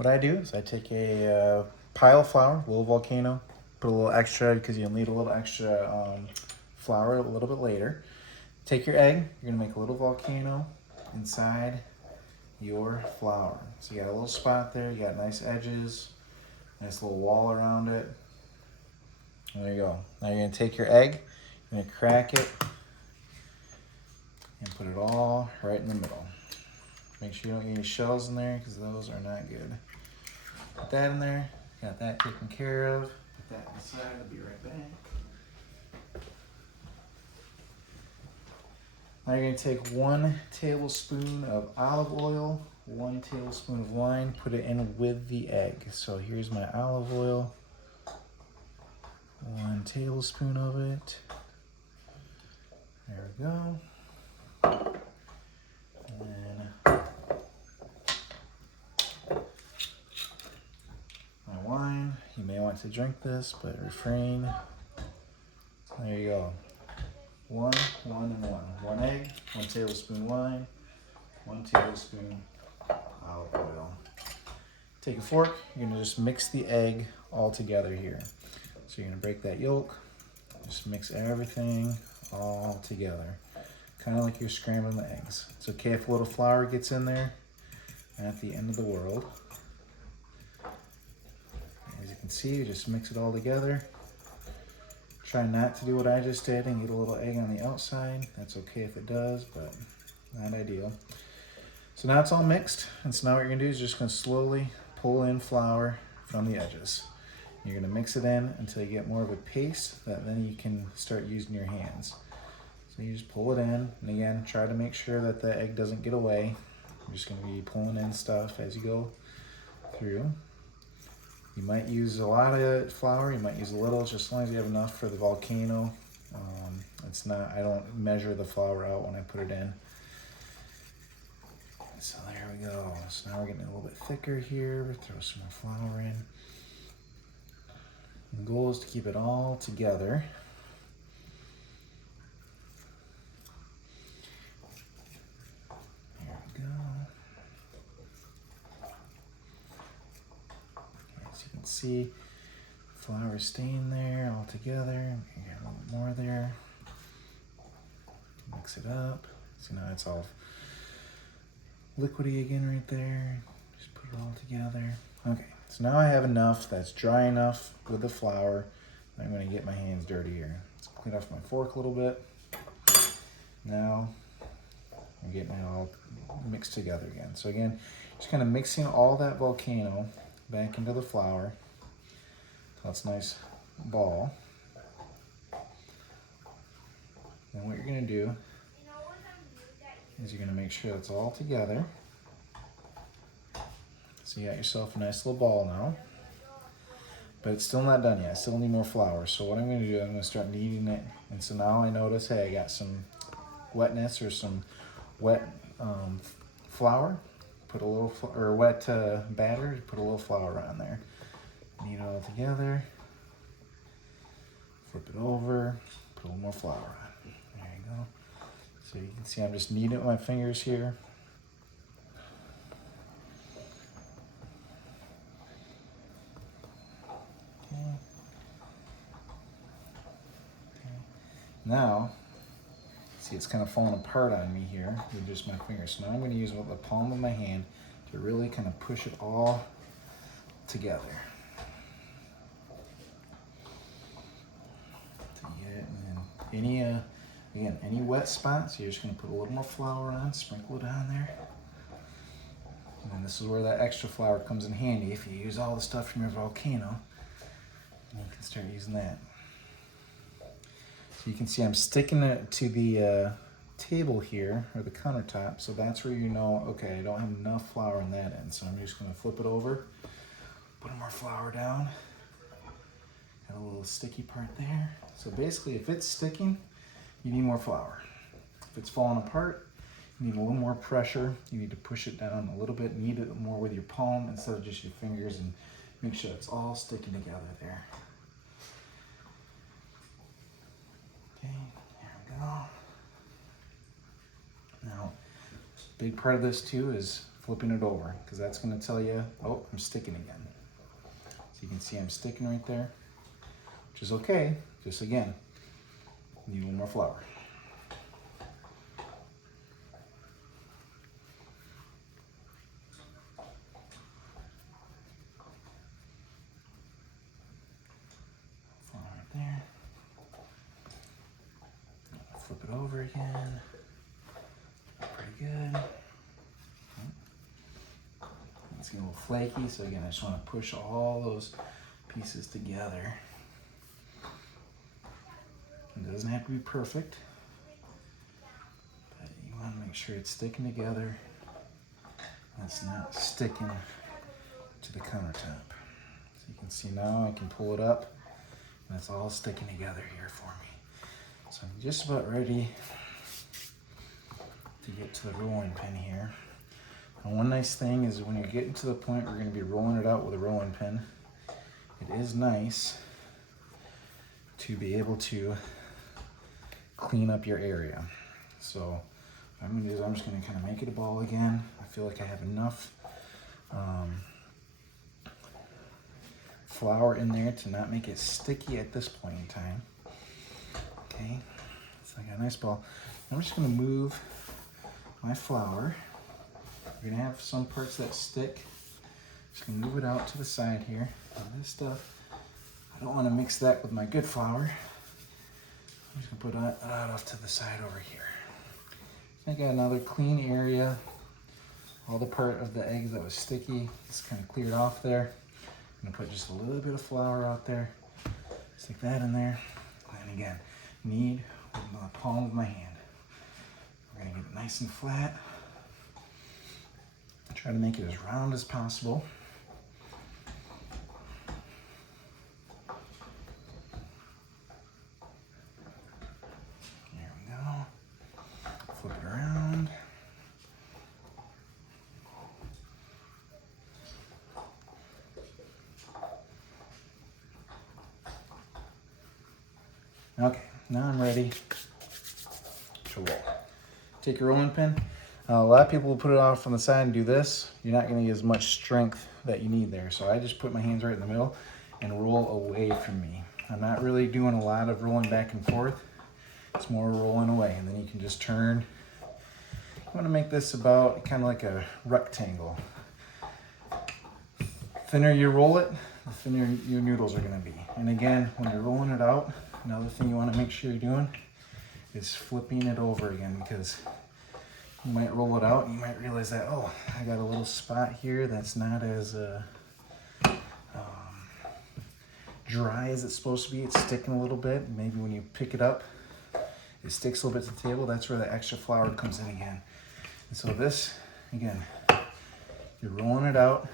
What I do is I take a pile of flour, a little volcano, put a little extra because you'll need a little extra flour a little bit later. Take your egg, you're gonna make a little volcano inside your flour. So you got a little spot there, you got nice edges, nice little wall around it. And there you go. Now you're gonna take your egg, you're gonna crack it, and put it all right in the middle. Make sure you don't get any shells in there because those are not good. Put that in there, got that taken care of. Put that inside, I'll be right back. Now you're gonna take 1 tablespoon of olive oil, 1 tablespoon of wine, put it in with the egg. So here's my olive oil, 1 tablespoon of it. There we go. And then my wine. You may want to drink this, but refrain. There you go. 1, 1, and 1. 1 egg, 1 tablespoon wine, 1 tablespoon olive oil. Take a fork, you're gonna just mix the egg all together here. So you're gonna break that yolk, just mix everything all together. Kind of like you're scrambling the eggs. It's okay if a little flour gets in there, at the end of the world. As you can see, you just mix it all together. Try not to do what I just did and get a little egg on the outside. That's okay if it does, but not ideal. So now it's all mixed, and so now what you're gonna do is just gonna slowly pull in flour from the edges. You're gonna mix it in until you get more of a paste that then you can start using your hands. So you just pull it in, and again, try to make sure that the egg doesn't get away. You're just gonna be pulling in stuff as you go through. You might use a lot of flour, you might use a little, just as long as you have enough for the volcano. It's not, I don't measure the flour out when I put it in. So there we go. So now we're getting a little bit thicker here. We'll throw some more flour in. The goal is to keep it all together. There we go. As you can see, flour is staying there all together. You got a little bit more there. Mix it up. So now it's all liquidy again right there. Just put it all together. Okay, so now I have enough that's dry enough with the flour. I'm gonna get my hands dirty here. Let's clean off my fork a little bit. Now I'm getting it all mixed together again. So again, just kind of mixing all that volcano back into the flour. So it's a nice ball. Then what you're gonna do is you're gonna make sure it's all together. So you got yourself a nice little ball now. But it's still not done yet. I still need more flour. So what I'm gonna do, I'm gonna start kneading it. And so now I notice, hey, I got some wetness or some wet flour. Put a little, or wet batter, put a little flour on there. Knead it all together. Flip it over, put a little more flour on. There you go. So you can see I'm just kneading it with my fingers here. Okay. Now, see it's kind of falling apart on me here with just my fingers. So now I'm going to use the palm of my hand to really kind of push it all together. To get it, and then any wet spots, you're just going to put a little more flour on, sprinkle it on there. And then this is where that extra flour comes in handy. If you use all the stuff from your volcano, you can start using that. So you can see I'm sticking it to the table here, or the countertop, so that's where you know, okay, I don't have enough flour on that end, so I'm just going to flip it over, put more flour down. Got a little sticky part there. So basically, if it's sticking, you need more flour. If it's falling apart, you need a little more pressure. You need to push it down a little bit, knead it more with your palm instead of just your fingers, and make sure it's all sticking together there. Okay, there we go. Now, a big part of this too is flipping it over, because that's going to tell you, oh, I'm sticking again. So you can see I'm sticking right there, which is okay. Just again, need one more flour. Flour right there. Flip it over again. Pretty good. It's getting a little flaky, so again, I just want to push all those pieces together. It doesn't have to be perfect, but you want to make sure it's sticking together. It's not sticking to the countertop. So you can see now I can pull it up, and it's all sticking together here for me. So I'm just about ready to get to the rolling pin here. And one nice thing is when you're getting to the point where you're going to be rolling it out with a rolling pin, it is nice to be able to clean up your area. So what I'm going to do is I'm just going to kind of make it a ball again. I feel like I have enough flour in there to not make it sticky at this point in time. Okay, so I got a nice ball. I'm just going to move my flour. You're gonna have some parts that stick. Just gonna move it out to the side here. And this stuff, I don't want to mix that with my good flour. I'm just gonna put that off to the side over here. I got another clean area. All the part of the eggs that was sticky, it's kind of cleared off there. I'm gonna put just a little bit of flour out there. Stick that in there. And again, knead with the palm of my hand. We're gonna get it nice and flat. Try to make it as round as possible. There we go. Flip it around. Okay, now I'm ready to roll. Take your rolling pin. A lot of people will put it off on the side and do this. You're not going to get as much strength that you need there. So I just put my hands right in the middle and roll away from me. I'm not really doing a lot of rolling back and forth. It's more rolling away, and then you can just turn. You want to make this about kind of like a rectangle. Thinner you roll it, the thinner your noodles are going to be. And again, when you're rolling it out, another thing you want to make sure you're doing is flipping it over again, because you might roll it out and you might realize that, oh, I got a little spot here that's not as dry as it's supposed to be. It's sticking a little bit. Maybe when you pick it up, it sticks a little bit to the table. That's where the extra flour comes in again. And so this, again, you're rolling it out.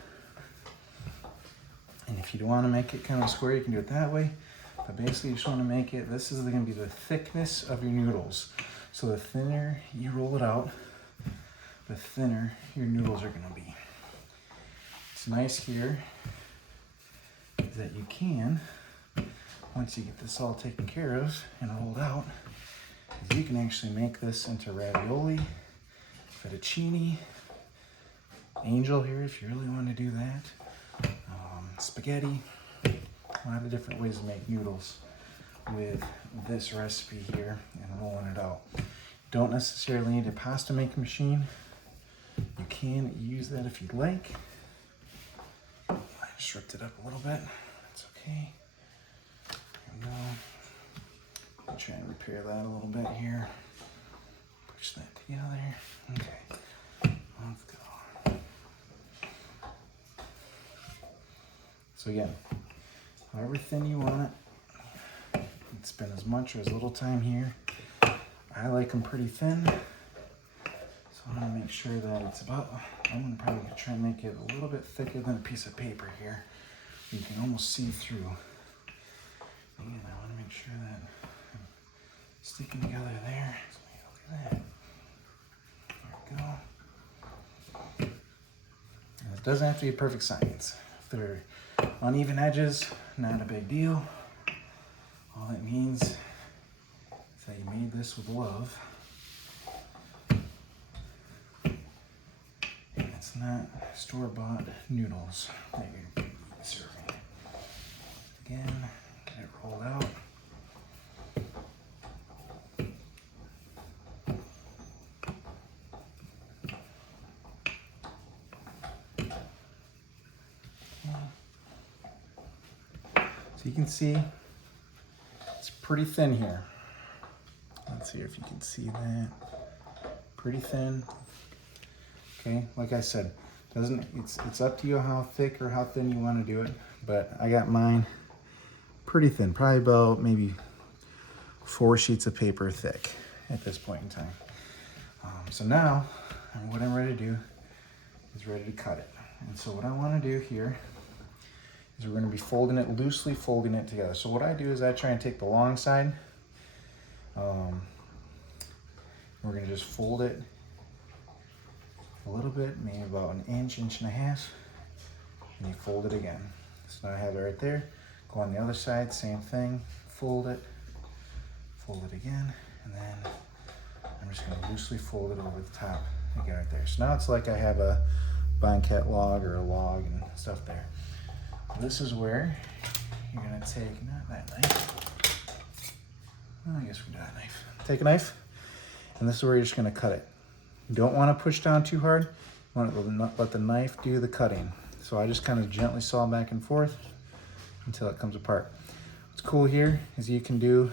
And if you want to make it kind of square, you can do it that way. But basically, you just want to make it, this is going to be the thickness of your noodles. So the thinner you roll it out, the thinner your noodles are going to be. It's nice here is that you can, once you get this all taken care of and rolled out, is you can actually make this into ravioli, fettuccine, angel here if you really want to do that, spaghetti, a lot of different ways to make noodles with this recipe here and rolling it out. Don't necessarily need a pasta making machine. You can use that if you'd like. I just ripped it up a little bit. That's okay. There we go. I'll try and repair that a little bit here. Push that together. Okay. Let's go. So again, however thin you want it. You can spend as much or as little time here. I like them pretty thin. So I'm gonna make sure that it's about, I'm gonna probably try and make it a little bit thicker than a piece of paper here. You can almost see through. And I wanna make sure that I'm sticking together there. So look at that. There we go. And it doesn't have to be perfect science. If they're uneven edges, not a big deal. All it means is that you made this with love. And it's not store-bought noodles that you're serving. Again, get it rolled out. So you can see it's pretty thin here. Let's see if you can see that. Pretty thin. Okay, like I said, it's up to you how thick or how thin you want to do it, but I got mine pretty thin, probably about maybe 4 sheets of paper thick at this point in time. So now what I'm ready to do is ready to cut it. And so what I want to do here is we're going to be folding it, loosely folding it together. So what I do is I try and take the long side. We're going to just fold it a little bit, maybe about an inch, inch and a half, and you fold it again. So now I have it right there. Go on the other side, same thing, fold it again, and then I'm just going to loosely fold it over the top again right there. So now it's like I have a banquet log or a log and stuff there. This is where you're going to take, not that knife, well, I guess we do that knife. Take a knife, and this is where you're just going to cut it. You don't want to push down too hard. You want to let the knife do the cutting. So I just kind of gently saw back and forth until it comes apart. What's cool here is you can do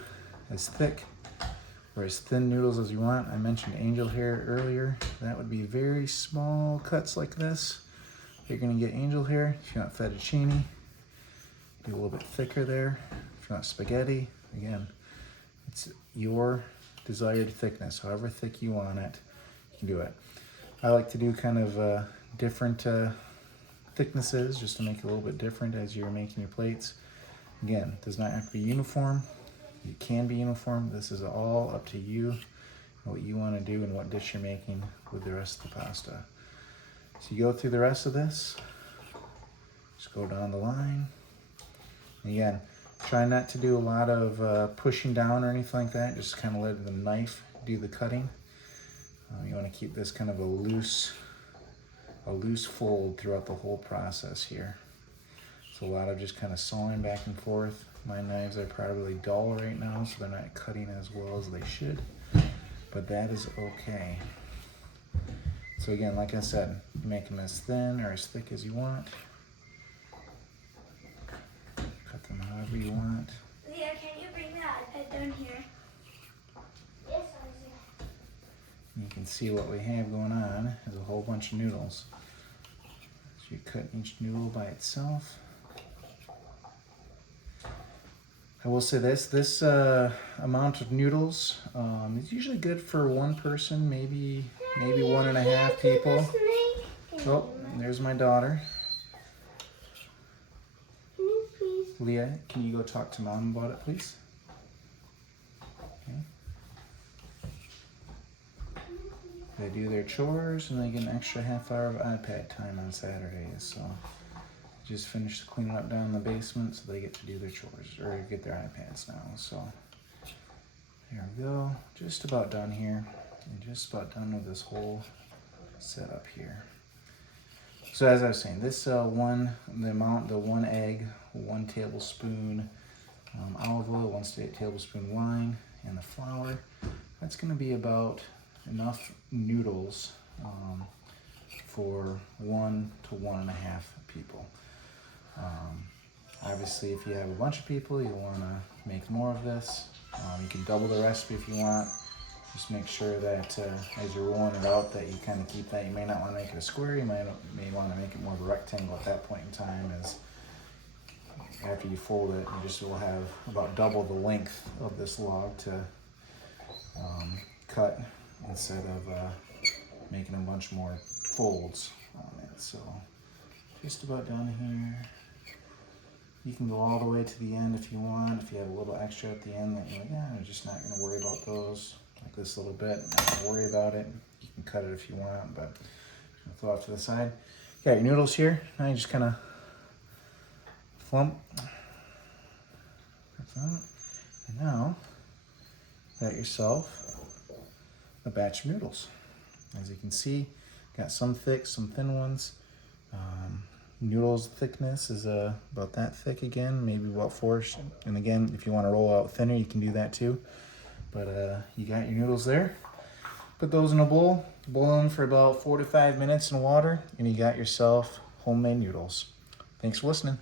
as thick or as thin noodles as you want. I mentioned angel hair earlier. That would be very small cuts like this. You're going to get angel hair. If you want fettuccine, do a little bit thicker there. If you want spaghetti, again, it's your desired thickness. However thick you want it, you can do it. I like to do kind of different thicknesses just to make it a little bit different as you're making your plates. Again, it does not have to be uniform. It can be uniform. This is all up to you and what you want to do and what dish you're making with the rest of the pasta. So you go through the rest of this, just go down the line. And again, try not to do a lot of pushing down or anything like that. Just kind of let the knife do the cutting. You want to keep this kind of a loose fold throughout the whole process here. So a lot of just kind of sawing back and forth. My knives are probably dull right now, so they're not cutting as well as they should, but that is okay. So again, like I said, make them as thin or as thick as you want. Cut them however you want. Leah, can you bring the iPad down here? Yes, Isaac. You can see what we have going on is a whole bunch of noodles. So you cut each noodle by itself. I will say this amount of noodles is usually good for one person, maybe 1.5 people. Oh, there's my daughter. Can you please? Leah, can you go talk to Mom about it, please? Okay. They do their chores and they get an extra half hour of iPad time on Saturdays, so just finished cleaning up down in the basement, so they get to do their chores or get their iPads now. So here we go, just about done here, and just about done with this whole setup here. So as I was saying, this the one egg, 1 tablespoon olive oil, 1 tablespoon wine, and the flour. That's going to be about enough noodles for 1 to 1.5 people. Obviously, if you have a bunch of people, you'll want to make more of this. You can double the recipe if you want. Just make sure that as you're rolling it out that you kind of keep that. You may not want to make it a square. You may want to make it more of a rectangle at that point in time, as after you fold it, you just will have about double the length of this log to cut instead of making a bunch more folds on it. So just about done here. You can go all the way to the end if you want. If you have a little extra at the end that you're like, yeah, I'm just not going to worry about those. Like this little bit, not going to worry about it. You can cut it if you want, but just going to throw it off to the side. You got your noodles here. Now you just kind of flump. Like that. And now, you got yourself a batch of noodles. As you can see, Got some thick, some thin ones. Noodles thickness is about that thick again, maybe about 4. And again, if you want to roll out thinner, you can do that too. But you got your noodles there. Put those in a bowl, boil them for about 4 to 5 minutes in water, and you got yourself homemade noodles. Thanks for listening.